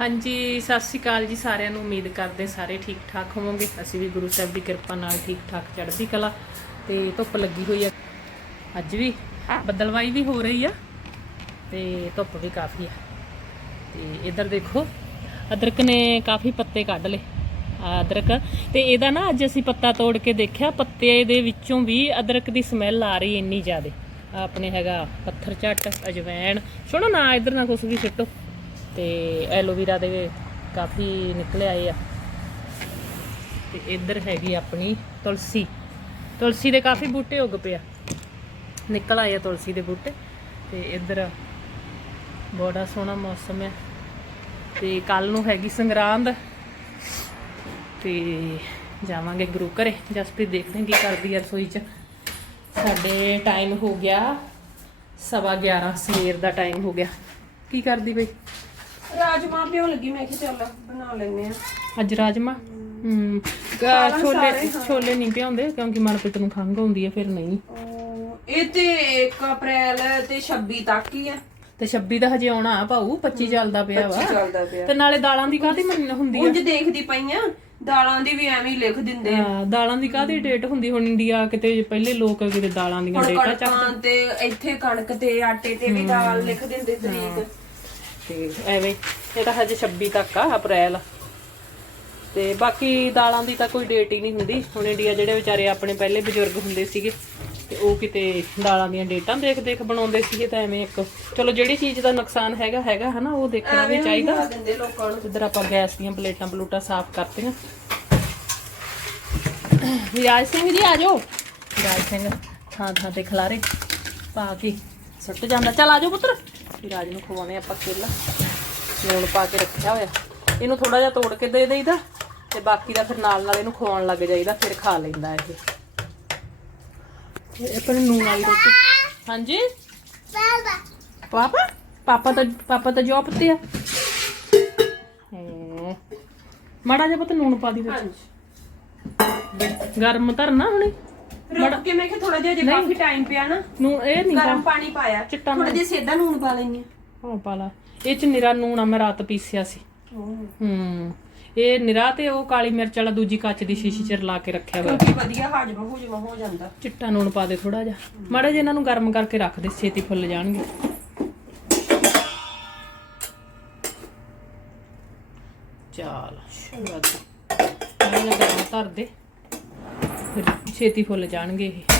ਹਾਂਜੀ, ਸਤਿ ਸ਼੍ਰੀ ਅਕਾਲ ਜੀ ਸਾਰਿਆਂ ਨੂੰ। ਉਮੀਦ ਕਰਦੇ ਸਾਰੇ ਠੀਕ ਠਾਕ ਹੋਵੋਗੇ। ਅਸੀਂ ਵੀ ਗੁਰੂ ਸਾਹਿਬ ਦੀ ਕਿਰਪਾ ਨਾਲ ਠੀਕ ਠਾਕ ਚੜ੍ਹਦੀ ਕਲਾ ਤੇ ਧੁੱਪ ਲੱਗੀ ਹੋਈ ਆ। ਅੱਜ ਵੀ ਬੱਦਲਵਾਈ ਵੀ ਹੋ ਰਹੀ ਆ ਤੇ ਧੁੱਪ ਵੀ ਕਾਫੀ ਆ। ਤੇ ਇਧਰ ਦੇਖੋ, ਅਦਰਕ ਨੇ ਕਾਫੀ ਪੱਤੇ ਕੱਢ ਲਏ ਅਦਰਕ। ਤੇ ਇਹਦਾ ਨਾ ਅੱਜ ਅਸੀਂ ਪੱਤਾ ਤੋੜ ਕੇ ਦੇਖਿਆ, ਪੱਤੇ ਦੇ ਵਿੱਚੋਂ ਵੀ ਅਦਰਕ ਦੀ ਸਮੈਲ ਆ ਰਹੀ ਇੰਨੀ ਜ਼ਿਆਦੇ। ਆਪਣੇ ਹੈਗਾ ਪੱਥਰ ਝੱਟ, ਅਜਵੈਣ। ਸੁਣੋ ਨਾ, ਇਧਰ ਨਾ ਕੁਛ ਵੀ ਸਿੱਟੋ। ਤੇ ਐਲੋਵੀਰਾ ਦੇ ਕਾਫੀ ਨਿਕਲੇ ਆਏ ਆ। ਤੇ ਇੱਧਰ ਹੈਗੀ ਆਪਣੀ ਤੁਲਸੀ। ਤੁਲਸੀ ਦੇ ਕਾਫੀ ਬੂਟੇ ਉੱਗ ਪਿਆ ਨਿਕਲ ਆਏ ਆ ਤੁਲਸੀ ਦੇ ਬੂਟੇ। ਤੇ ਇੱਧਰ ਬੜਾ ਸੋਹਣਾ ਮੌਸਮ ਹੈ ਤੇ ਕੱਲ ਨੂੰ ਹੈਗੀ ਸੰਗਰਾਂਦ। ਤੇ ਜਾਵਾਂਗੇ ਗੁਰੂ ਘਰੇ। ਜਸਪ੍ਰੀਤ ਦੇਖਦੇ ਹਾਂ ਕੀ ਕਰਦੀ ਹੈ ਰਸੋਈ 'ਚ। ਸਾਡੇ ਟਾਈਮ ਹੋ ਗਿਆ ਸਵਾ 11 ਸਵੇਰ ਦਾ ਟਾਈਮ ਹੋ ਗਿਆ। ਕੀ ਕਰਦੀ ਬਈ ਰਾਜਮਾ ਪਿਓ ਲੱਗੀ ਮੈਂ ਕਿਹਾ ਚੱਲ ਬਣਾ ਲੈਨੇ ਆ ਅੱਜ ਰਾਜਮਾ? ਹੂੰ ਛੋਲੇ ਛੋਲੇ ਨਹੀਂ ਪਿਆਉਂਦੇ ਕਿਉਂਕਿ ਮਨਪ੍ਰੀਤ ਨੂੰ ਖੰਘ ਆਉਂਦੀ ਹੈ ਫਿਰ ਨਹੀਂ। ਇਹ ਤੇ 1 ਅਪ੍ਰੈਲ ਤੇ 26 ਤੱਕ ਹੀ ਆ ਤੇ 26 ਦਾ ਹਜੇ ਆਉਣਾ ਆ ਭਾਊ 25 ਚੱਲਦਾ ਪਿਆ ਵਾ। ਚੱਲਦਾ ਪਿਆ। ਤੇ ਨਾਲੇ ਦਾਲਾਂ ਦੀ ਕਾਹਦੀ ਮੰਨ ਹੁੰਦੀ ਆ? ਉਂਝ ਦੇਖਦੀ ਪਈਆਂ ਦਾਲਾਂ ਦੀ ਵੀ ਐਵੇਂ ਹੀ ਲਿਖ ਦਿੰਦੇ ਆ। ਹਾਂ, ਦਾਲਾਂ ਦੀ ਕਾਹਦੀ ਡੇਟ ਹੁੰਦੀ? ਹੁਣ ਇੰਡੀਆ ਕਿਤੇ ਪਹਿਲੇ ਲੋਕ ਕਿਤੇ ਦਾਲਾਂ ਦੀਆਂ ਹੁਣ ਡੇਟਾਂ ਕਣਕਾਂ ਤੇ ਇੱਥੇ ਕਣਕ ਤੇ ਆਟੇ ਤੇ ਵੀ ਦਾਲ ਲਿਖ ਦਿੰਦੇ ਤਰੀਕ। ਤੇ ਐਵੇਂ ਇਹ ਤਾਂ ਹਜੇ 26 ਤੱਕ ਆ ਅਪ੍ਰੈਲ। ਤੇ ਬਾਕੀ ਦਾਲਾਂ ਦੀ ਤਾਂ ਕੋਈ ਡੇਟ ਹੀ ਨਹੀਂ ਹੁੰਦੀ। ਹੁਣ ਇੰਡੀਆ ਜਿਹੜੇ ਵਿਚਾਰੇ ਆਪਣੇ ਪਹਿਲੇ ਬਜ਼ੁਰਗ ਹੁੰਦੇ ਸੀਗੇ ਤੇ ਉਹ ਕਿਤੇ ਦਾਲਾਂ ਦੀਆਂ ਡੇਟਾਂ ਦੇਖ ਦੇਖ ਬਣਾਉਂਦੇ ਸੀਗੇ ਤਾਂ ਐਵੇਂ ਇੱਕ ਚਲੋ ਜਿਹੜੀ ਚੀਜ਼ ਦਾ ਨੁਕਸਾਨ ਹੈਗਾ ਹੈਗਾ ਹਨਾ ਉਹ ਦੇਖਣਾ ਵੀ ਚਾਹੀਦਾ। ਇੱਧਰ ਆਪਾਂ ਗੈਸ ਦੀਆਂ ਪਲੇਟਾਂ ਪਲੂਟਾਂ ਸਾਫ਼ ਕਰਤੀਆਂ। ਵਿਰਾਜ ਸਿੰਘ ਜੀ ਆ ਜਾਓ। ਵਿਰਾਜ ਸਿੰਘ ਥਾਂ ਥਾਂ ਤੇ ਖਲਾਰੇ ਪਾ ਕੇ ਸੁੱਟ ਜਾਂਦਾ। ਚੱਲ ਆ ਜਾਓ ਪੁੱਤਰ। ਵਿਰਾਜ ਨੂੰ ਖਵਾਉਣੇ ਆਪਾਂ ਕੇਲਾ। ਲੂਣ ਪਾ ਕੇ ਰੱਖਿਆ ਹੋਇਆ। ਇਹਨੂੰ ਥੋੜਾ ਜਿਹਾ ਤੋੜ ਕੇ ਦੇ ਦੇਈਦਾ ਤੇ ਬਾਕੀ ਦਾ ਫਿਰ ਨਾਲ ਨਾਲ ਇਹਨੂੰ ਖਵਾਉਣ ਲੱਗ ਜਾਈਦਾ ਫਿਰ ਖਾ ਲੈਂਦਾ ਇਹ। ਇਹ ਆਪਣੇ ਨੂਨ ਵਾਲੀ ਰੋਟੀ। ਹਾਂਜੀ? ਪਾਪਾ। ਪਾਪਾ? ਤਾਂ ਪਾਪਾ ਤਾਂ ਜੋਬ ਤੇ ਆ। ਮਾੜਾ ਜਿਹਾ ਪੁੱਤ ਨੂਣ ਪਾ ਦੀ ਵਿੱਚ। ਗਰਮ ਧਰਨਾ ਹੁਣੇ। ਰੁਕ ਕੇ ਮੈਂ ਕਿਹਾ ਥੋੜਾ ਜਿਹਾ ਜੇ ਕਾਫੀ ਟਾਈਮ ਪਿਆ ਨਾ ਨੂਣ ਇਹ ਨਹੀਂ ਪਾ। ਗਰਮ ਪਾਣੀ ਪਾਇਆ। ਚਿੱਟਾ ਥੋੜਾ ਜਿਹਾ ਸੇਦਾ ਨੂਣ ਪਾ ਲੈਣੀ ਹਾਂ। ਪਾ ਲਾ। ਇਹ ਚ ਨਿਰਾ ਨੂਣ ਆ ਮੈਂ ਰਾਤ ਪੀਸਿਆ ਸੀ। ਹੂੰ। ਇਹ ਨਿਰਾ ਤੇ ਉਹ ਕਾਲੀ ਮਿਰਚ ਵਾਲਾ ਦੂਜੀ ਕੱਚ ਦੀ ਸ਼ੀਸ਼ੀ ਚ ਰਲਾ ਕੇ ਰੱਖਿਆ ਹੋਇਆ। ਕਿਉਂਕਿ ਵਧੀਆ ਹਾਜਮਾ ਹੂਜਮਾ ਹੋ ਜਾਂਦਾ। ਚਿੱਟਾ ਨੂਣ ਪਾ ਦੇ ਥੋੜਾ ਜਿਹਾ। ਮਾੜਾ ਜਿਹਾ ਇਹਨਾਂ ਨੂੰ ਗਰਮ ਕਰਕੇ ਰੱਖ ਦੇ ਛੇਤੀ ਫੁੱਲ ਜਾਣਗੇ। ਚਾਲ। ਸ਼ੁਰੂ ਗਰਮ ਧਰ ਦੇ। ਫਿਰ ਛੇਤੀ ਫੁੱਲ ਜਾਣਗੇ ਇਹ।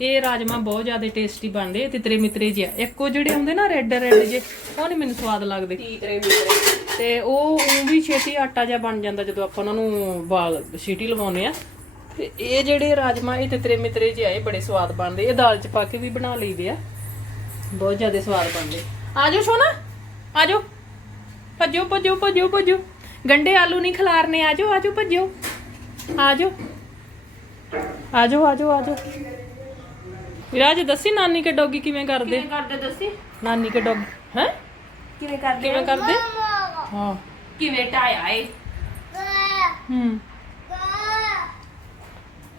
ਇਹ ਰਾਜਮਾ ਬਹੁਤ ਜ਼ਿਆਦਾ ਟੇਸਟੀ ਬਣਦੇ ਇਹ ਤਿਤਰੇ ਮਿਤਰੇ ਜਿਹਾ ਇੱਕ ਜਿਹੜੇ ਹੁੰਦੇ ਨਾ ਰੈੱਡ ਰੈੱਡ ਜੇ ਉਹ ਨਹੀਂ ਮੈਨੂੰ ਸਵਾਦ ਲੱਗਦੇ। ਤੀਤਰੇ ਮੀਤਰੇ। ਤੇ ਉਹ ਉਹ ਵੀ ਛੇਤੀ ਆਟਾ ਜਿਹਾ ਬਣ ਜਾਂਦਾ ਜਦੋਂ ਆਪਾਂ ਉਹਨਾਂ ਨੂੰ ਬਾਲ ਸੀਟੀ ਲਵਾਉਂਦੇ ਆ। ਤੇ ਇਹ ਜਿਹੜੇ ਰਾਜਮਾ ਇਹ ਤਿਤਰੇ ਮਿਤਰੇ ਜਿਹੇ ਆਏ ਬੜੇ ਸਵਾਦ ਬਣਦੇ। ਇਹ ਦਾਲ ਚ ਪਾ ਕੇ ਵੀ ਬਣਾ ਲਈਦੇ ਆ। ਬਹੁਤ ਜ਼ਿਆਦਾ ਸਵਾਦ ਬਣਦੇ। ਆਜੋ ਸੋਨਾ ਆਜੋ। ਭੱਜੋ ਭੱਜੋ ਭੱਜੋ ਭੱਜੋ। ਗੰਡੇ ਆਲੂ ਨਹੀਂ ਖਿਲਾਰਨੇ ਆਜੋ ਆਜੋ ਭੱਜੋ। ਆਜੋ। ਆਜੋ ਆਜੋ ਆਜੋ। ਵਿਰਾਜ ਦੱਸੀ ਨਾਨੀ ਕੇ ਡੋਗੀ ਕਿਵੇਂ ਕਰਦੇ? ਕਿਵੇਂ ਕਰਦੇ ਦੱਸੀ? ਨਾਨੀ ਕੇ ਡੋਗ ਹੈ? ਕਿਵੇਂ ਕਰਦੇ? ਕਿਵੇਂ ਕਰਦੇ? ਹਾਂ। ਕਿਵੇਂ ਢਾਇਆ ਏ? ਹੂੰ।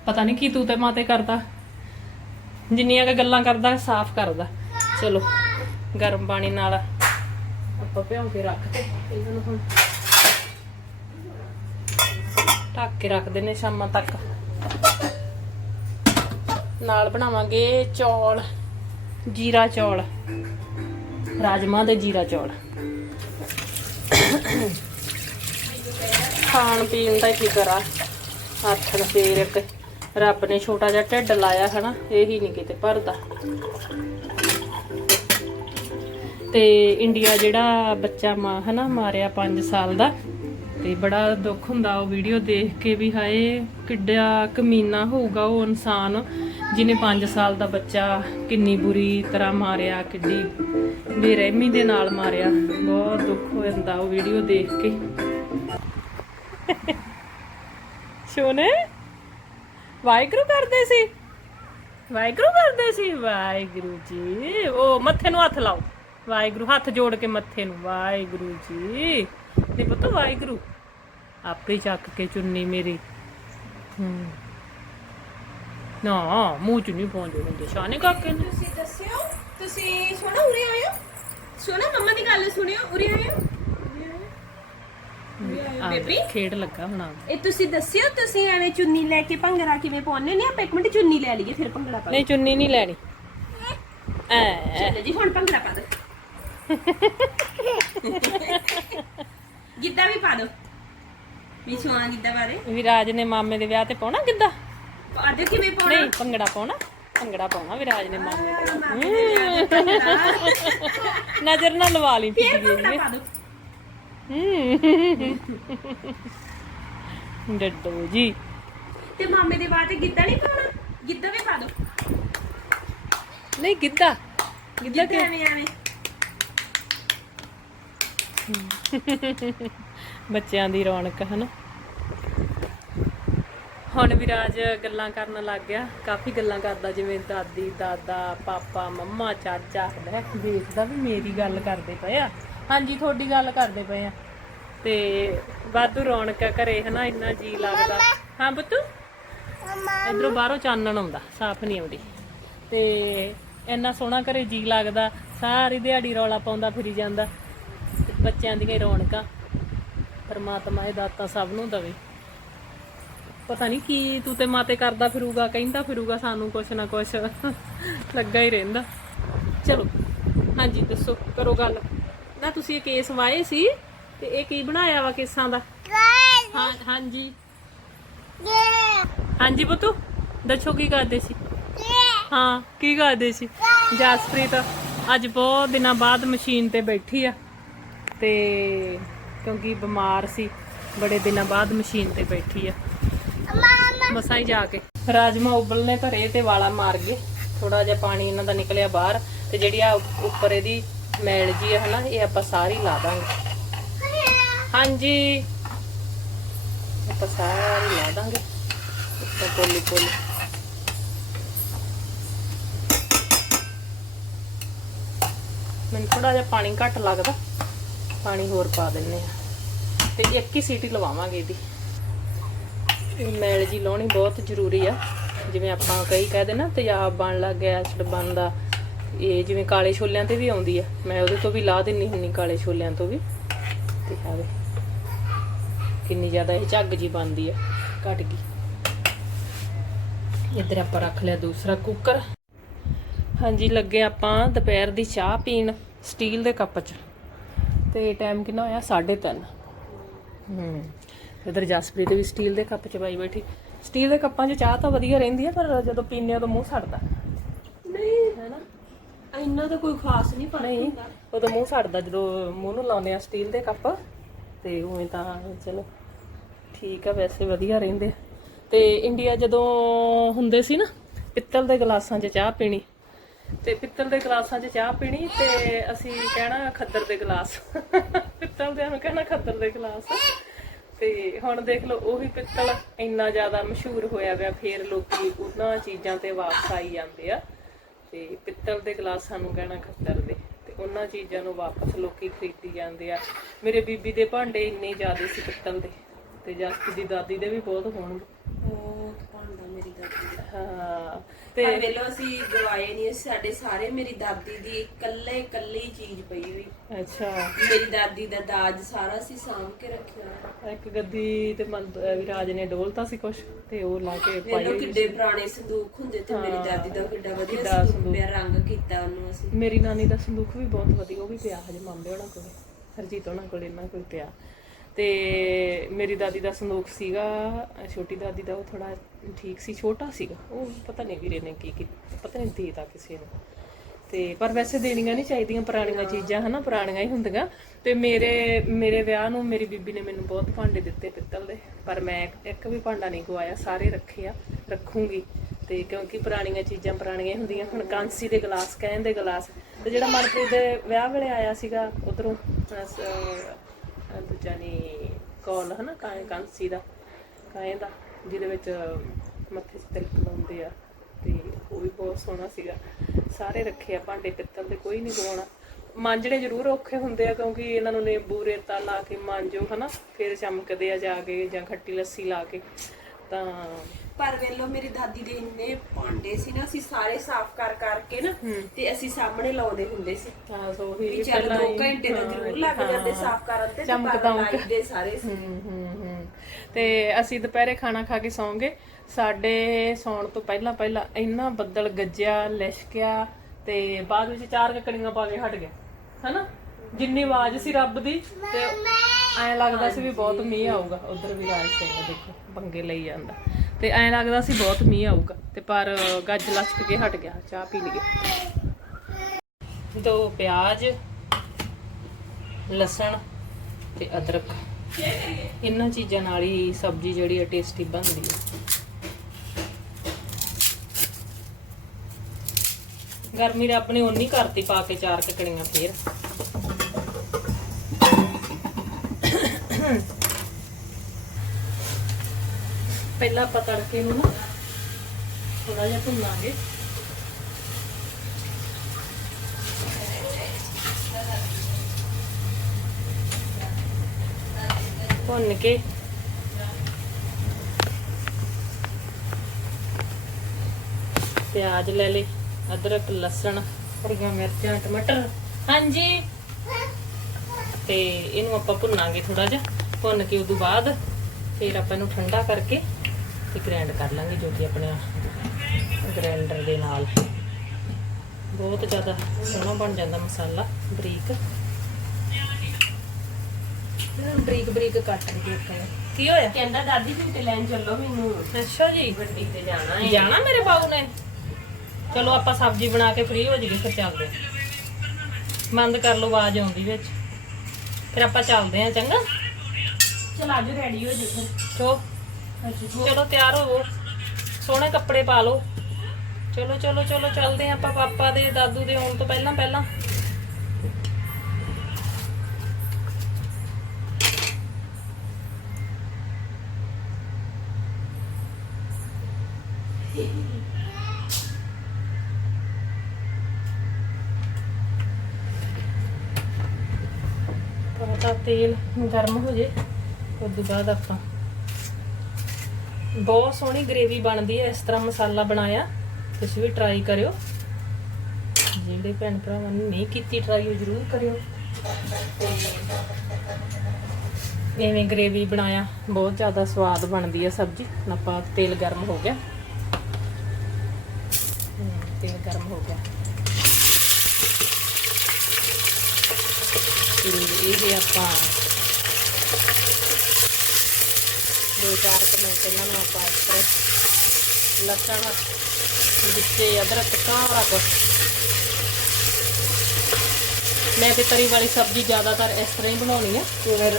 ਪਤਾ ਨਹੀਂ ਕੀ ਤੂੰ ਤੇ ਮਾਤੇ ਕਰਦਾ। ਜਿੰਨੀਆਂ ਕ ਗੱਲਾਂ ਕਰਦਾ ਸਾਫ਼ ਕਰਦਾ। ਚਲੋ ਗਰਮ ਪਾਣੀ ਨਾਲ ਆਪਾਂ ਭਿਉਂ ਕੇ ਰੱਖ ਤੇ ਇਹਨਾਂ ਨੂੰ ਹੁਣ। ਢੱਕ ਕੇ ਰੱਖ ਦਿੰਨੇ ਸ਼ਾਮਾਂ ਤੱਕ। ਨਾਲ ਬਣਾਵਾਂਗੇ ਚੌਲ, ਜੀਰਾ ਚੌਲ ਰਾਜਮਾ ਦੇ ਜੀਰਾ ਚੌਲ। ਖਾਣ ਪੀਣ ਦਾ ਕੀ ਫਿਕਰ ਆ ਹੱਥ ਦਾ ਫੇਰ ਇੱਕ। ਰੱਬ ਨੇ ਛੋਟਾ ਜਿਹਾ ਢਿੱਡ ਲਾਇਆ ਹਨਾ, ਇਹੀ ਨਹੀਂ ਕਿਤੇ ਭਰਦਾ। ਤੇ ਇੰਡੀਆ ਜਿਹੜਾ ਬੱਚਾ ਮਾ ਹਨਾ, ਮਾਰਿਆ 5 ਸਾਲ ਦਾ ਤੇ ਬੜਾ ਦੁੱਖ ਹੁੰਦਾ ਉਹ ਵੀਡੀਓ ਦੇਖ ਕੇ ਵੀ ਹਾਏ ਕਿੱਡਾ ਕਮੀਨਾ ਹੋਊਗਾ ਉਹ ਇਨਸਾਨ, ਜਿਹਨੇ 5 ਸਾਲ ਦਾ ਬੱਚਾ ਕਿੰਨੀ ਬੁਰੀ ਤਰ੍ਹਾਂ ਮਾਰਿਆ, ਕਿੱਡੀ ਬੇਰਹਿਮੀ ਦੇ ਨਾਲ ਮਾਰਿਆ। ਬਹੁਤ ਦੁੱਖ ਹੋ ਉਹ ਵੀਡੀਓ ਦੇਖ ਕੇ। ਸੋਨੇ, ਵਾਹਿਗੁਰੂ ਕਰਦੇ ਸੀ। ਵਾਹਿਗੁਰੂ ਕਰਦੇ ਸੀ, ਵਾਹਿਗੁਰੂ ਜੀ। ਉਹ ਮੱਥੇ ਨੂੰ ਹੱਥ ਲਾਓ। ਵਾਹਿਗੁਰੂ, ਹੱਥ ਜੋੜ ਕੇ ਮੱਥੇ ਨੂੰ। ਵਾਹਿਗੁਰੂ ਜੀ। ਨਹੀਂ ਪਤਾ ਵਾਹਿਗੁਰੂ ਆਪੇ ਚੱਕ ਕੇ ਚੁੰਨੀ ਮੇਰੀ। ਹੂੰ। ਨਾ ਮੂੰਹ ਚ ਨਹੀਂ ਪਾਉਂਦੇ ਹੁੰਦੇ ਸ਼ਾਨੇ ਕਾਕੇ ਨੇ। ਤੁਸੀਂ ਦੱਸਿਓ ਤੁਸੀਂ ਸੋਣਾ ਉਰੇ ਆਇਓ। ਸੋਣਾ ਮੰਮਾ ਦੀ ਗੱਲ ਸੁਣਿਓ ਉਰੇ ਆਇਓ। ਬੇਬੀ। ਖੇਡ ਲੱਗਾ ਹੁਣ ਇਹ ਤੁਸੀਂ ਦੱਸਿਓ ਤੁਸੀਂ ਐਵੇਂ ਚੁੰਨੀ ਲੈ ਕੇ ਭੰਗੜਾ ਕਿਵੇਂ ਪਾਉਂਦੇ ਨੇ ਆਪਾਂ ਇੱਕ ਮਿੰਟ ਚੁੰਨੀ ਲੈ ਲਈਏ ਫਿਰ ਭੰਗੜਾ ਪਾ ਨਹੀਂ ਚੁੰਨੀ ਨਹੀਂ ਲੈਣੀ। ਐ। ਚਲੋ ਜੀ ਹੁਣ ਭੰਗੜਾ ਪਾ ਦੋ। ਗਿੱਧਾ ਵੀ ਪਾ ਦੋ। ਵਿਸ਼ਵਾਂ ਗਿੱਧਾ ਪਾ ਦੇ। ਵਿਰਾਜ ਨੇ ਮਾਮੇ ਦੇ ਵਿਆਹ ਤੇ ਪਾਉਣਾ ਕਿੱਦਾਂ ਪਾ ਦਿਓ ਕਿਵੇਂ ਪਾਉਣਾ? ਨਹੀਂ ਭੰਗੜਾ ਪਾਉਣਾ। ਭੰਗੜਾ ਪਾਉਣਾ ਵਿਰਾਜ ਨੇ ਮਾਮੇ ਦੇ। ਨਜ਼ਰ ਨਾ ਲਵਾ ਲਈ ਫਿਰ ਭੰਗੜਾ ਪਾ ਦੋ ਹੂੰ। ਡੱਡੋ ਜੀ। ਤੇ ਮਾਮੇ ਦੇ ਬਾਅਦ ਗਿੱਧਾ ਨਹੀਂ ਪਾਉਣਾ? ਗਿੱਧਾ ਵੀ ਪਾ ਦੋ ਨਹੀਂ ਗਿੱਧਾ। ਗਿੱਧਾ ਗਿੱਧਾ ਐਵੇਂ ਐਵੇਂ। ਬੱਚਿਆਂ ਦੀ ਰੌਣਕ ਹਨਾ? ਹੁਣ ਵਿਰਾਜ ਗੱਲਾਂ ਕਰਨ ਲੱਗ ਗਿਆ। ਕਾਫੀ ਗੱਲਾਂ ਕਰਦਾ ਜਿਵੇਂ ਦਾਦੀ ਦਾਦਾ ਪਾਪਾ ਮੰਮਾ ਚਾਚਾ ਲੈ ਦੇਖਦਾ ਵੀ ਮੇਰੀ ਗੱਲ ਕਰਦੇ ਪਏ ਆ। ਹਾਂਜੀ ਤੁਹਾਡੀ ਗੱਲ ਕਰਦੇ ਪਏ ਆ। ਤੇ ਵਾਧੂ ਰੌਣਕ ਆ ਘਰੇ ਹਨਾ? ਇੰਨਾ ਜੀ ਲੱਗਦਾ। ਹਾਂ ਬੱਤੂ ਇਧਰੋਂ ਬਾਹਰੋਂ ਚਾਨਣ ਆਉਂਦਾ ਸਾਫ਼ ਨਹੀਂ ਆਉਂਦੀ। ਤੇ ਇੰਨਾ ਸੋਹਣਾ ਘਰੇ ਜੀ ਲੱਗਦਾ ਸਾਰੀ ਦਿਹਾੜੀ ਰੌਲਾ ਪਾਉਂਦਾ ਫਿਰੀ ਜਾਂਦਾ। ਬੱਚਿਆਂ ਦੀਆਂ ਰੌਣਕਾਂ ਪਰਮਾਤਮਾ ਇਹ ਦਾਤਾ ਸਭ ਨੂੰ ਦਵੇ। ਪਤਾ ਨਹੀਂ ਕੀ ਤੂੰ ਤੇ ਮਾਤੇ ਕਰਦਾ ਫਿਰੂਗਾ ਕਹਿੰਦਾ ਫਿਰੂਗਾ ਸਾਨੂੰ ਕੁਛ ਨਾ ਕੁਛ ਲੱਗਾ ਹੀ ਰਹਿੰਦਾ। ਚਲੋ ਹਾਂਜੀ ਦੱਸੋ ਕਰੋ ਗੱਲ। ਨਾ ਤੁਸੀਂ ਇਹ ਕੇਸ ਵਾਏ ਸੀ ਤੇ ਇਹ ਕੀ ਬਣਾਇਆ ਵਾ ਕੇਸਾਂ ਦਾ? ਹਾਂ ਹਾਂਜੀ। ਹਾਂਜੀ ਬੁੱਤੂ ਦੱਸੋ ਕੀ ਕਰਦੇ ਸੀ? ਹਾਂ ਕੀ ਕਰਦੇ ਸੀ? ਜਸਪ੍ਰੀਤ ਅੱਜ ਬਹੁਤ ਦਿਨਾਂ ਬਾਅਦ ਮਸ਼ੀਨ ਤੇ ਬੈਠੀ ਆ। ਤੇ ਕਿਉਂਕਿ ਬਿਮਾਰ ਸੀ, ਬੜੇ ਦਿਨਾਂ ਬਾਅਦ ਮਸ਼ੀਨ ਤੇ ਬੈਠੀ ਆ। ਮਸਾਂ ਹੀ ਜਾ ਕੇ। ਰਾਜਮਾ ਉਬਲਨੇ ਧਰੇ ਤੇ ਵਾਲਾ ਮਾਰ ਗਏ। ਥੋੜਾ ਜਿਹਾ ਪਾਣੀ ਇਹਨਾਂ ਦਾ ਨਿਕਲਿਆ ਬਾਹਰ ਤੇ ਜਿਹੜੀ ਆ ਉੱਪਰ ਇਹਦੀ ਮੈਲ ਜੀ ਆ ਹਨਾ, ਇਹ ਆਪਾਂ ਸਾਰੀ ਲਾ ਦਾਂਗੇ। ਹਾਂਜੀ। ਆਪਾਂ ਸਾਰੀ ਲਾ ਦਾਂਗੇ। ਉੱਪਰ ਕੋਲੀ ਕੋਲੀ ਮੈਨੂੰ ਥੋੜਾ ਜਿਹਾ ਪਾਣੀ ਘੱਟ ਲੱਗਦਾ। ਪਾਣੀ ਹੋਰ ਪਾ ਦਿੰਨੇ ਆ ਤੇ ਇੱਕ ਹੀ ਸੀਟੀ ਲਵਾਵਾਂਗੇ ਇਹਦੀ। ਇਹ ਮੈਲ ਜੀ ਲਾਉਣੀ ਬਹੁਤ ਜ਼ਰੂਰੀ ਆ। ਜਿਵੇਂ ਆਪਾਂ ਕਈ ਕਹਿ ਦੇਣਾ ਤੇਜ਼ਾਬ ਬਣ ਲੱਗ ਗਿਆ, ਐਸਿਡ ਬਣਦਾ। ਇਹ ਜਿਵੇਂ ਕਾਲੇ ਛੋਲਿਆਂ ਤੇ ਵੀ ਆਉਂਦੀ ਆ। ਮੈਂ ਉਹਦੇ ਤੋਂ ਵੀ ਲਾ ਦਿੰਨੀ ਹੁੰਨੀ ਕਾਲੇ ਛੋਲਿਆਂ ਤੋਂ ਵੀ। ਤੇ ਆਵੇ ਕਿੰਨੀ ਜ਼ਿਆਦਾ ਇਹ ਝੱਗ ਜੀ ਬਣਦੀ ਆ। ਘਟ ਗਈ। ਇੱਧਰ ਆਪਾਂ ਰੱਖ ਲਿਆ ਦੂਸਰਾ ਕੁੱਕਰ। ਹਾਂਜੀ, ਲੱਗੇ ਆਪਾਂ ਦੁਪਹਿਰ ਦੀ ਚਾਹ ਪੀਣ। ਸਟੀਲ ਦੇ ਕੱਪ 'ਚ। ਤੇ ਟਾਈਮ ਕਿੰਨਾ ਹੋਇਆ? 3:30 ਹੂੰ। ਇਧਰ ਜਸਪ੍ਰੀਤ ਵੀ ਸਟੀਲ ਦੇ ਕੱਪ 'ਚ ਪਾਈ ਬੈਠੀ। ਸਟੀਲ ਦੇ ਕੱਪਾਂ 'ਚ ਚਾਹ ਤਾਂ ਵਧੀਆ ਰਹਿੰਦੀ ਆ ਪਰ ਜਦੋਂ ਪੀਂਦੇ ਆ ਤਾਂ ਮੂੰਹ ਸੜਦਾ। ਨਹੀਂ ਹੈਨਾ? ਇੰਨਾ ਤਾਂ ਕੋਈ ਖਾਸ ਨਹੀਂ ਪਰ ਨਹੀਂ ਉਦੋਂ ਮੂੰਹ ਸੜਦਾ ਜਦੋਂ ਮੂੰਹ ਨੂੰ ਲਾਉਂਦੇ ਆ ਸਟੀਲ ਦੇ ਕੱਪ ਤੇ ਉਵੇਂ ਤਾਂ ਚਲੋ ਠੀਕ ਆ ਵੈਸੇ ਵਧੀਆ ਰਹਿੰਦੇ। ਤੇ ਇੰਡੀਆ ਜਦੋਂ ਹੁੰਦੇ ਸੀ ਨਾ ਪਿੱਤਲ ਦੇ ਗਲਾਸਾਂ 'ਚ ਚਾਹ ਪੀਣੀ ਤੇ ਪਿੱਤਲ ਦੇ ਗਲਾਸਾਂ 'ਚ ਚਾਹ ਪੀਣੀ ਤੇ ਅਸੀਂ ਕਹਿਣਾ ਖੱਦਰ ਦੇ ਗਲਾਸ। ਪਿੱਤਲ ਦੇ ਨੂੰ ਕਹਿਣਾ ਖੱਦਰ ਦੇ ਗਲਾਸ। ਤੇ ਹੁਣ ਦੇਖ ਲਓ, ਉਹੀ ਪਿੱਤਲ ਇੰਨਾ ਜ਼ਿਆਦਾ ਮਸ਼ਹੂਰ ਹੋਇਆ ਪਿਆ, ਫੇਰ ਲੋਕੀ ਉਹਨਾਂ ਚੀਜ਼ਾਂ ਤੇ ਵਾਪਸ ਆਈ ਜਾਂਦੇ ਆ। ਤੇ ਪਿੱਤਲ ਦੇ ਗਲਾਸਾਂ ਨੂੰ ਕਹਿਣਾ ਖੱਤਰ ਦੇ। ਤੇ ਉਹਨਾਂ ਚੀਜ਼ਾਂ ਨੂੰ ਵਾਪਸ ਲੋਕੀ ਖਰੀਦੀ ਜਾਂਦੇ ਆ। ਮੇਰੇ ਬੀਬੀ ਦੇ ਭਾਂਡੇ ਇੰਨੇ ਜ਼ਿਆਦਾ ਸੀ ਪਿੱਤਲ ਦੇ। ਤੇ ਜਸਤੀ ਦੀ ਦਾਦੀ ਦੇ ਵੀ ਬਹੁਤ ਹੋਣਗੇ। ਮੇਰੀ ਦਾਦੀ ਦਾ। ਹਾਂ ਤੇ ਤੇ ਵੇਲੋ ਅਸੀਂ ਗਵਾਏ ਨਹੀਂ ਸਾਡੇ ਸਾਰੇ ਮੇਰੀ ਦਾਦੀ ਦੀ ਇਕੱਲੇ ਇਕੱਲੀ ਚੀਜ਼ ਪਈ ਹੋਈ। ਅੱਛਾ। ਮੇਰੀ ਦਾਦੀ ਦਾ ਦਾਜ ਸਾਰਾ ਸੀ ਸਾਂਭ ਕੇ ਰੱਖਿਆ ਇੱਕ ਗੱਦੀ ਤੇ ਮੰਦ- ਅਹ ਨੇ ਡੋਲਤਾ ਸੀ ਕੁਛ ਤੇ ਉਹ ਲਾ ਕੇ ਪਾਈ ਵੇਲੋ ਹੋਈ ਕਿੱਡੇ ਪੁਰਾਣੇ ਸੰਦੂਕ ਹੁੰਦੇ ਤੇ ਮੇਰੀ ਦਾਦੀ ਦਾ ਕਿੱਡਾ ਵਧੀਆ ਸੰਦੂਕ ਪਿਆ ਰੰਗ ਕੀਤਾ ਉਹਨੂੰ ਅਸੀਂ। ਮੇਰੀ ਨਾਨੀ ਦਾ ਸੰਦੂਕ ਵੀ ਬਹੁਤ ਵਧੀਆ ਉਹ ਵੀ ਪਿਆ ਹਜੇ ਮਾਮੇ ਉਹਨਾਂ ਕੋਲ ਹਰਜੀਤ ਉਹਨਾਂ ਕੋਲ ਇਹਨਾਂ ਕੋਲ ਪਿਆ। ਤੇ ਮੇਰੀ ਦਾਦੀ ਦਾ ਸੰਦੂਕ ਸੀਗਾ ਛੋਟੀ ਦਾਦੀ ਦਾ ਉਹ ਥੋੜਾ ਠੀਕ ਸੀ ਛੋਟਾ ਸੀਗਾ। ਉਹ ਪਤਾ ਨਹੀਂ ਵੀਰੇ ਨੇ ਕੀ ਪਤਾ ਨਹੀਂ ਦੇਤਾ ਕਿਸੇ ਨੂੰ। ਤੇ ਪਰ ਵੈਸੇ ਦੇਣੀਆਂ ਨਹੀਂ ਚਾਹੀਦੀਆਂ ਪੁਰਾਣੀਆਂ ਚੀਜ਼ਾਂ ਹਨਾ ਪੁਰਾਣੀਆਂ ਹੀ ਹੁੰਦੀਆਂ। ਤੇ ਮੇਰੇ ਮੇਰੇ ਵਿਆਹ ਨੂੰ ਮੇਰੀ ਬੀਬੀ ਨੇ ਮੈਨੂੰ ਬਹੁਤ ਭਾਂਡੇ ਦਿੱਤੇ ਪਿੱਤਲ ਦੇ। ਪਰ ਮੈਂ ਇੱਕ ਵੀ ਭਾਂਡਾ ਨਹੀਂ ਗਵਾਇਆ ਸਾਰੇ ਰੱਖੇ ਆ ਰੱਖੂੰਗੀ। ਤੇ ਕਿਉਂਕਿ ਪੁਰਾਣੀਆਂ ਚੀਜ਼ਾਂ ਪੁਰਾਣੀਆਂ ਹੁੰਦੀਆਂ ਹੁਣ ਕਾਂਸੀ ਦੇ ਗਲਾਸ ਕਹਿਣ ਦੇ ਗਲਾਸ। ਤੇ ਜਿਹੜਾ ਮਨਪ੍ਰੀਤ ਦੇ ਵਿਆਹ ਵੇਲੇ ਆਇਆ ਸੀਗਾ ਉਧਰੋਂ ਦੂਜਾ ਨਹੀਂ ਕੌਲ ਹਨਾ ਕਾਂ ਕਾਂਸੀ ਦਾ ਕਾਏ ਦਾ, ਜਿਹਦੇ ਵਿੱਚ ਮੱਥੇ 'ਚ ਤਿਲਕ ਲਾਉਂਦੇ ਆ, ਤੇ ਉਹ ਵੀ ਬਹੁਤ ਸੋਹਣਾ ਸੀਗਾ। ਸਾਰੇ ਰੱਖੇ ਆ ਭਾਂਡੇ, ਪਿੱਤਲ ਦੇ, ਕੋਈ ਨਹੀਂ ਗਵਾਉਣਾ ਮਾਂਜਣੇ ਜ਼ਰੂਰ ਔਖੇ ਹੁੰਦੇ ਆ, ਕਿਉਂਕਿ ਇਹਨਾਂ ਨੂੰ ਨਿੰਬੂ ਰੇਤਾ ਲਾ ਕੇ ਮਾਂਜੋ, ਹਨਾ, ਫਿਰ ਚਮਕਦੇ ਆ ਜਾ ਕੇ ਜਾਂ ਖੱਟੀ ਲੱਸੀ ਲਾ ਕੇ, ਤਾਂ ਪਰ ਵੇਲੋ ਮੇਰੀ ਦਾਦੀ ਦੇ ਇੰਨੇ ਭਾਂਡੇ ਸੀ ਨਾ ਅਸੀਂ ਸਾਰੇ ਸਾਫ਼ ਕਰ ਕਰਕੇ ਨਾ ਤੇ ਅਸੀਂ ਸਾਹਮਣੇ ਲਾਉਂਦੇ ਹੁੰਦੇ ਸੀ। ਹਾਂ ਸੋ ਹੀ ਵੀ ਚੱਲ 2 ਘੰਟੇ ਤਾਂ ਜ਼ਰੂਰ ਲੱਗ ਜਾਂਦੇ ਸਾਫ਼ ਕਰਨ ਤੇ ਚਮਕ ਪਰ ਦਮਕ। ਲਾਈਦੇ ਸਾਰੇ ਸੀ। ਹੂੰ ਹੂੰ ਹੂੰ। ਤੇ ਅਸੀਂ ਦੁਪਹਿਰੇ ਖਾਣਾ ਖਾ ਕੇ ਸੌਂਗੇ। ਸਾਡੇ ਸੌਣ ਤੋਂ ਪਹਿਲਾਂ ਪਹਿਲਾਂ ਇੰਨਾ ਬੱਦਲ ਗੱਜਿਆ ਲਿਸ਼ਕਿਆ ਤੇ ਬਾਅਦ ਵਿੱਚ ਚਾਰ ਕਕੜੀਆਂ ਪਾ ਕੇ ਹਟ ਗਿਆ ਹਨਾ? ਜਿੰਨੀ ਆਵਾਜ਼ ਸੀ ਰੱਬ ਦੀ ਤੇ ਐਂ ਲੱਗਦਾ ਸੀ ਵੀ ਬਹੁਤ ਮੀਂਹ ਆਊਗਾ। ਉਧਰ ਵੀ ਰਾਜ ਸਿੰਘ ਦੇਖੋ ਪੰਗੇ ਲਈ ਜਾਂਦਾ। ਤੇ ਐਂ ਲੱਗਦਾ ਸੀ ਬਹੁਤ ਮੀਂਹ ਆਊਗਾ, ਤੇ ਪਰ ਗੱਜ ਲਸ਼ਕ ਕੇ ਹਟ ਗਿਆ, ਚਾਹ ਪੀ ਲਈਏ। ਦੋ ਪਿਆਜ਼, ਲਸਣ ਤੇ ਅਦਰਕ। ਇਹਨਾਂ ਚੀਜ਼ਾਂ ਨਾਲ ਹੀ ਸਬਜ਼ੀ ਜਿਹੜੀ ਹੈ ਟੇਸਟੀ ਬਣਦੀ ਹੈ ਗਰਮੀ ਰੱਬ ਨੇ ਉਨੀ ਕਰਤੀ ਪਾ ਕੇ ਚਾਰ ਕਕੜੀਆਂ ਫੇਰ। ਪਹਿਲਾਂ ਆਪਾਂ ਤੜਕੇ ਨੂੰ ਨਾ ਥੋੜਾ ਜਿਹਾ ਭੁੰਨਾਂਗੇ। ਭੁੰਨ ਕੇ ਪਿਆਜ਼ ਲੈ ਲੇ ਅਦਰਕ, ਲਸਣ, ਹਰੀਆਂ ਮਿਰਚਾਂ, ਟਮਾਟਰ। ਹਾਂਜੀ। ਤੇ ਇਹਨੂੰ ਆਪਾਂ ਭੁੰਨਾਂਗੇ ਥੋੜਾ ਜਿਹਾ। ਭੁੰਨ ਕੇ ਉਦੋਂ ਬਾਅਦ ਫਿਰ ਆਪਾਂ ਇਹਨੂੰ ਠੰਡਾ ਕਰਕੇ ਤੇ ਗ੍ਰਾਈਂਡ ਕਰ ਲਾਂਗੇ ਜੋ ਕਿ ਆਪਣੇ ਗ੍ਰਾਈਂਡਰ ਦੇ ਨਾਲ। ਬਹੁਤ ਜ਼ਿਆਦਾ ਸੋਹਣਾ ਬਣ ਜਾਂਦਾ ਮਸਾਲਾ ਬਰੀਕ। ਬਰੀਕ ਬਰੀਕ ਕੱਟ ਕੇ ਕੀ ਹੋਇਆ? ਕਹਿੰਦਾ ਦਾਦੀ ਜੀ ਤੇ ਲੈਣ ਚੱਲੋ ਮੈਨੂੰ। ਅੱਛਾ ਜੀ। ਗੱਡੀ ਤੇ ਜਾਣਾ ਹੈ। ਜਾਣਾ ਮੇਰੇ ਬਾਬੂ ਨੇ? ਚਲੋ ਆਪਾਂ ਸਬਜ਼ੀ ਬਣਾ ਕੇ ਫ੍ਰੀ ਹੋ ਜਾਈਏ ਫਿਰ ਚੱਲਦੇ। ਬੰਦ ਕਰ ਲਓ ਆਵਾਜ਼ ਆਉਂਦੀ ਵਿੱਚ। ਫਿਰ ਆਪਾਂ ਚੱਲਦੇ ਹਾਂ ਚੰਗਾ? ਚਲ ਅੱਜ ਰੈਡੀ ਹੋ ਜਾ ਫਿਰ ਚੋ ਚਲੋ ਤਿਆਰ ਹੋਵੋ। ਸੋਹਣੇ ਕੱਪੜੇ ਪਾ ਲਓ। ਚਲੋ ਚਲੋ ਚਲੋ, ਚੱਲਦੇ ਹਾਂ ਆਪਾਂ ਪਾਪਾ ਦੇ, ਦਾਦੂ ਦੇ ਆਉਣ ਤੋਂ ਪਹਿਲਾਂ ਪਹਿਲਾਂ। ਤਾਂ ਤੇਲ ਗਰਮ ਹੋ ਜੇ, ਉਸ ਤੋਂ ਬਾਅਦ ਆਪਾਂ ਬਹੁਤ ਸੋਹਣੀ ਗ੍ਰੇਵੀ ਬਣਦੀ ਹੈ, ਇਸ ਤਰ੍ਹਾਂ ਮਸਾਲਾ ਬਣਾਇਆ। ਤੁਸੀਂ ਵੀ ਟਰਾਈ ਕਰਿਓ। ਜਿਹੜੇ ਭੈਣ ਭਰਾਵਾਂ ਨੇ ਨਹੀਂ ਕੀਤੀ ਟਰਾਈ ਉਹ ਜ਼ਰੂਰ ਕਰਿਓ। ਇਵੇਂ ਐਵੇਂ ਗ੍ਰੇਵੀ ਬਣਾਇਆ, ਬਹੁਤ ਜ਼ਿਆਦਾ ਸਵਾਦ ਬਣਦੀ ਹੈ ਸਬਜ਼ੀ। ਆਪਾਂ ਤੇਲ ਗਰਮ ਹੋ ਗਿਆ। ਤੇਲ ਗਰਮ ਹੋ ਗਿਆ। ਤੇ ਇਹ ਆਪਾਂ ਦੋ ਚਾਰ ਕੁ ਮਿੰਟ ਇਹਨਾਂ ਨੂੰ ਆਪਾਂ ਇਸ ਤਰ੍ਹਾਂ ਲਸਣ ਵਿੱਚੇ ਅਦਰਕ ਸਾਰਾ ਕੁਛ। ਮੈਂ ਤੇ ਤਰੀ ਵਾਲੀ ਸਬਜ਼ੀ ਜ਼ਿਆਦਾਤਰ ਇਸ ਤਰ੍ਹਾਂ ਹੀ ਬਣਾਉਣੀ ਹੈ ਜਿਵੇਂ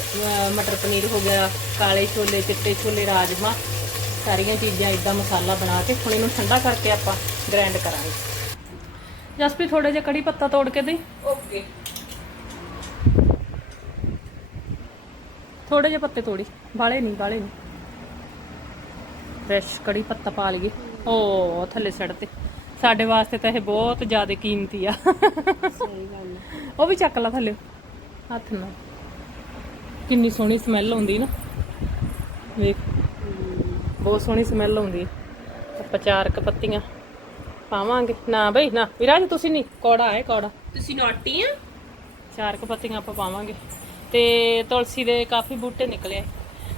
ਮਟਰ ਪਨੀਰ ਹੋ ਗਿਆ ਕਾਲੇ ਛੋਲੇ ਚਿੱਟੇ ਛੋਲੇ ਰਾਜਮਾ ਸਾਰੀਆਂ ਚੀਜ਼ਾਂ ਇਦਾਂ ਮਸਾਲਾ ਬਣਾ ਕੇ ਹੁਣ ਇਹਨੂੰ ਠੰਡਾ ਕਰਕੇ ਆਪਾਂ ਗ੍ਰਾਈਂਡ ਕਰਾਂਗੇ। ਜਸਪੀ ਥੋੜੇ ਜਿਹਾ ਕੜੀ ਪੱਤਾ ਤੋੜ ਕੇ ਦੇ। ਓਕੇ। ਥੋੜੇ ਜਿਹੇ ਪੱਤੇ ਤੋੜੀ। ਬਾਲੇ ਨਹੀਂ ਬਾਲੇ ਨਹੀਂ ਫਰੈਸ਼ ਕੜੀ ਪੱਤਾ ਪਾ ਲਈਏ। ਓ ਥੱਲੇ ਸੜ ਤੇ ਸਾਡੇ ਵਾਸਤੇ ਤਾਂ ਇਹ ਬਹੁਤ ਜ਼ਿਆਦਾ ਕੀਮਤੀ ਆ। ਸਹੀ ਗੱਲ ਹੈ ਉਹ ਵੀ ਚੱਕ ਲਾ ਥੱਲੇ। ਹੱਥ ਨਾਲ। ਕਿੰਨੀ ਸੋਹਣੀ ਸਮੈਲ ਆਉਂਦੀ ਨਾ। ਵੇਖ। ਬਹੁਤ ਸੋਹਣੀ ਸਮੈਲ ਆਉਂਦੀ ਆਪਾਂ ਚਾਰ ਕੁ ਪੱਤੀਆਂ ਪਾਵਾਂਗੇ। ਨਾ ਬਈ ਨਾ। ਵਿਰਾਜ ਤੁਸੀਂ ਨਹੀਂ। ਕੌੜਾ ਹੈ ਕੌੜਾ। ਤੁਸੀਂ ਨੋਟੀ ਆ? ਚਾਰ ਕੁ ਪੱਤੀਆਂ ਆਪਾਂ ਪਾਵਾਂਗੇ। ਤੇ ਤੁਲਸੀ ਦੇ ਕਾਫੀ ਬੂਟੇ ਨਿਕਲੇ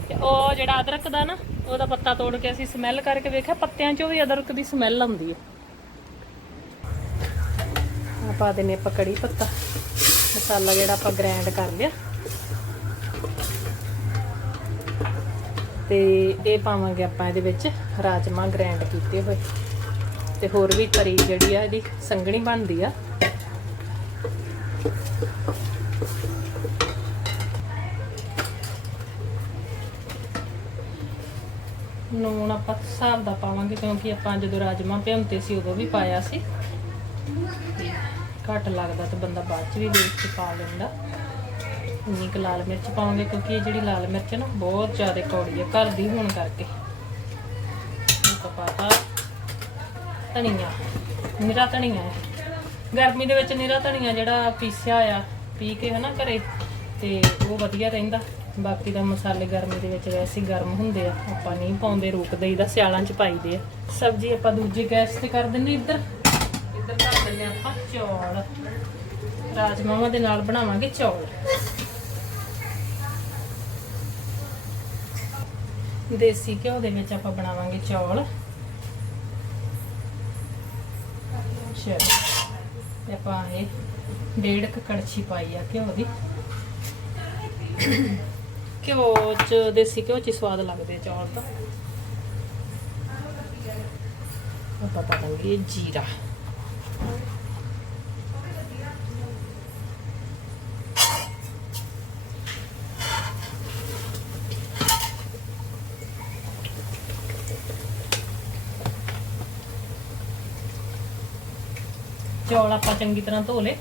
ਤੇ ਉਹ ਜਿਹੜਾ ਅਦਰਕ ਦਾ ਨਾ ਉਹਦਾ ਪੱਤਾ ਤੋੜ ਕੇ ਅਸੀਂ ਸਮੈਲ ਕਰਕੇ ਵੇਖਿਆ, ਪੱਤਿਆਂ 'ਚੋਂ ਵੀ ਅਦਰਕ ਦੀ ਸਮੈਲ ਆਉਂਦੀ ਹੈ। ਆ ਪਾ ਦੇਨੇ ਆਪਾਂ ਕੜੀ ਪੱਤਾ। ਮਸਾਲਾ ਜਿਹੜਾ ਆਪਾਂ ਗ੍ਰਾਈਂਡ ਕਰ ਲਿਆ। ਤੇ ਇਹ ਪਾਵਾਂਗੇ ਆਪਾਂ ਇਹਦੇ ਵਿੱਚ ਰਾਜਮਾ ਗ੍ਰਾਈਂਡ ਕੀਤੇ ਹੋਏ। ਤੇ ਹੋਰ ਵੀ ਤਰੀ ਜਿਹੜੀ ਆ ਇਹਦੀ ਸੰਘਣੀ ਬਣਦੀ ਆ। ਨੂਣ ਆਪਾਂ ਹਿਸਾਬ ਦਾ ਪਾਵਾਂਗੇ, ਕਿਉਂਕਿ ਆਪਾਂ ਜਦੋਂ ਰਾਜਮਾ ਭਿਉਂਤੇ ਸੀ, ਉਦੋਂ ਵੀ ਪਾਇਆ ਸੀ। ਘੱਟ ਲੱਗਦਾ ਤਾਂ ਬੰਦਾ ਬਾਅਦ ਚ ਵੀ ਦੇਖ ਕੇ ਪਾ ਲੈਂਦਾ। ਇੰਨੀ ਕੁ ਲਾਲ ਮਿਰਚ ਪਾਉਂਗੇ ਕਿਉਂਕਿ ਇਹ ਜਿਹੜੀ ਲਾਲ ਮਿਰਚ ਹੈ ਨਾ, ਬਹੁਤ ਜ਼ਿਆਦਾ ਕੌੜੀ ਹੈ, ਘਰ ਦੀ ਹੋਣ ਕਰਕੇ। ਪਾਤਾ ਧਨੀਆ, ਨਿਰਾ ਧਨੀਆ ਹੈ। ਗਰਮੀ ਦੇ ਵਿੱਚ ਨਿਰਾ ਧਨੀਆ ਜਿਹੜਾ ਪੀਸਿਆ ਆ ਪੀ ਕੇ ਹਨਾ ਘਰੇ, ਤੇ ਉਹ ਵਧੀਆ ਰਹਿੰਦਾ। ਬਾਕੀ ਦਾ ਮਸਾਲੇ ਗਰਮੀ ਦੇ ਵਿੱਚ ਵੈਸੇ ਹੀ ਗਰਮ ਹੁੰਦੇ ਆ, ਆਪਾਂ ਨਹੀਂ ਪਾਉਂਦੇ ਰੋਕ ਦਈਦਾ ਸਿਆਲਾਂ 'ਚ ਪਾਈਦੇ ਆ। ਸਬਜ਼ੀ ਆਪਾਂ ਦੂਜੀ ਗੈਸ ਤੇ ਕਰ ਦਿੰਨੇ ਇੱਧਰ। ਇੱਧਰ ਧਰ ਦਿੰਨੇ ਆਪਾਂ ਚੌਲ। ਰਾਜਮਾਵਾਂ ਦੇ ਨਾਲ ਬਣਾਵਾਂਗੇ ਚੌਲ। ਦੇਸੀ ਘਿਓ ਦੇ ਵਿੱਚ ਆਪਾਂ ਬਣਾਵਾਂਗੇ ਚੌਲ। ਚਲੋ, ਤੇ ਆਪਾਂ ਇਹ ਡੇਢ ਕੁ ਕੜਛੀ ਪਾਈ ਆ ਘਿਓ ਦੀ। ਘਿਓ ਚ ਦੇਸੀ ਘਿਓ ਚ ਹੀ ਸਵਾਦ ਲੱਗਦੇ ਆ ਚੌਲ ਤਾਂ। ਆਪਾਂ ਪਾ ਦਾਂਗੇ ਜੀਰਾ। ਚੌਲ ਆਪਾਂ ਚੰਗੀ ਤਰ੍ਹਾਂ ਧੋ ਲੇ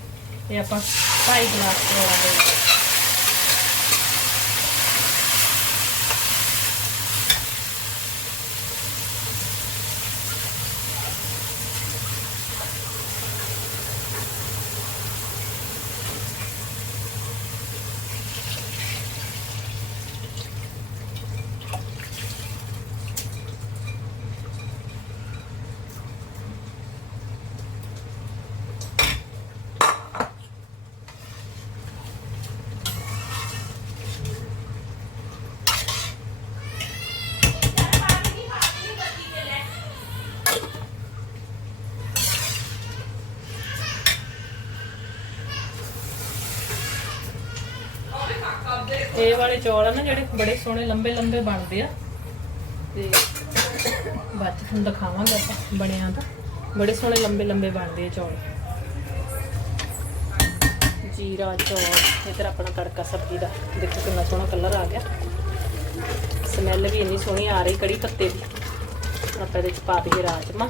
ਤੇ ਆਪਾਂ 2.5 ਗਲਾਸ ਚੌਲਾਂ ਦੇ ਇਹ ਵਾਲੇ ਚੌਲ ਆ ਨਾ ਜਿਹੜੇ ਬੜੇ ਸੋਹਣੇ, ਲੰਬੇ ਲੰਬੇ ਬਣਦੇ ਆ। ਤੇ ਬਾਅਦ ਚ ਤੁਹਾਨੂੰ ਦਿਖਾਵਾਂਗੇ ਆਪਾਂ ਬਣਿਆ ਤਾਂ। ਬੜੇ ਸੋਹਣੇ, ਲੰਬੇ ਲੰਬੇ ਬਣਦੇ ਆ ਚੌਲ। ਜੀਰਾ, ਚੌਲ ਇਧਰ ਆਪਣਾ ਤੜਕਾ ਸਬਜ਼ੀ ਦਾ। ਦੇਖੋ ਕਿੰਨਾ ਸੋਹਣਾ ਕਲਰ ਆ ਗਿਆ। ਸਮੈਲ ਵੀ ਇੰਨੀ ਸੋਹਣੀ ਆ ਰਹੀ, ਕੜੀ ਪੱਤੇ ਦੀ। ਆਪਾਂ ਇਹਦੇ ਚ ਪਾ ਦਈਏ ਰਾਜਮਾ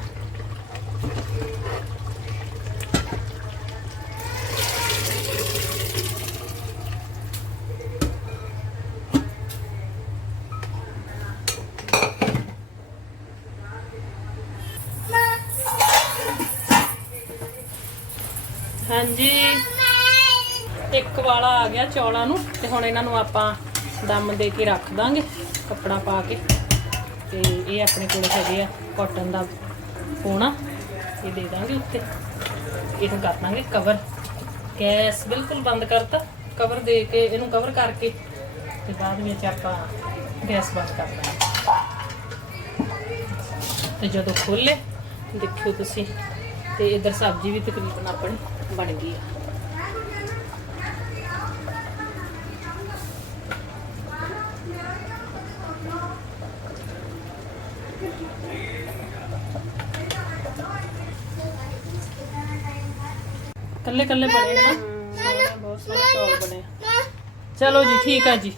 ਹਾਂਜੀ ਇੱਕ ਵਾਲਾ ਆ ਗਿਆ ਚੌਲਾਂ ਨੂੰ ਤੇ ਹੁਣ ਇਹਨਾਂ ਨੂੰ ਆਪਾਂ ਦਮ ਦੇ ਕੇ ਰੱਖ ਦਾਂਗੇ ਕੱਪੜਾ ਪਾ ਕੇ। ਤੇ ਇਹ ਆਪਣੇ ਕੋਲ ਹੈਗੇ ਆ ਕਾਟਨ ਦਾ ਪੋਣਾ। ਇਹ ਦੇ ਦਾਂਗੇ ਉੱਤੇ। ਇਹਨੂੰ ਕਰ ਦਾਂਗੇ ਕਵਰ ਗੈਸ ਬਿਲਕੁਲ ਬੰਦ ਕਰਤਾ। ਕਵਰ ਦੇ ਕੇ ਇਹਨੂੰ ਕਵਰ ਕਰਕੇ ਤੇ ਬਾਅਦ ਵਿੱਚ ਆਪਾਂ ਗੈਸ ਬੰਦ ਕਰ ਦਾਂਗੇ। ਤੇ ਜਦੋਂ ਖੋਲੇ, ਦੇਖਿਓ ਤੁਸੀਂ, ਤੇ ਇਧਰ ਸਬਜ਼ੀ ਵੀ ਤਕਰੀਬਨ ਆਪਣੀ ਬਣ ਗਈ ਆ। ਕੱਲੇ ਬਣੇ ਨਾ ਬਹੁਤ ਸੋਹਣੇ ਚੌਲ ਬਣੇ ਚਲੋ ਜੀ ਠੀਕ ਆ ਜੀ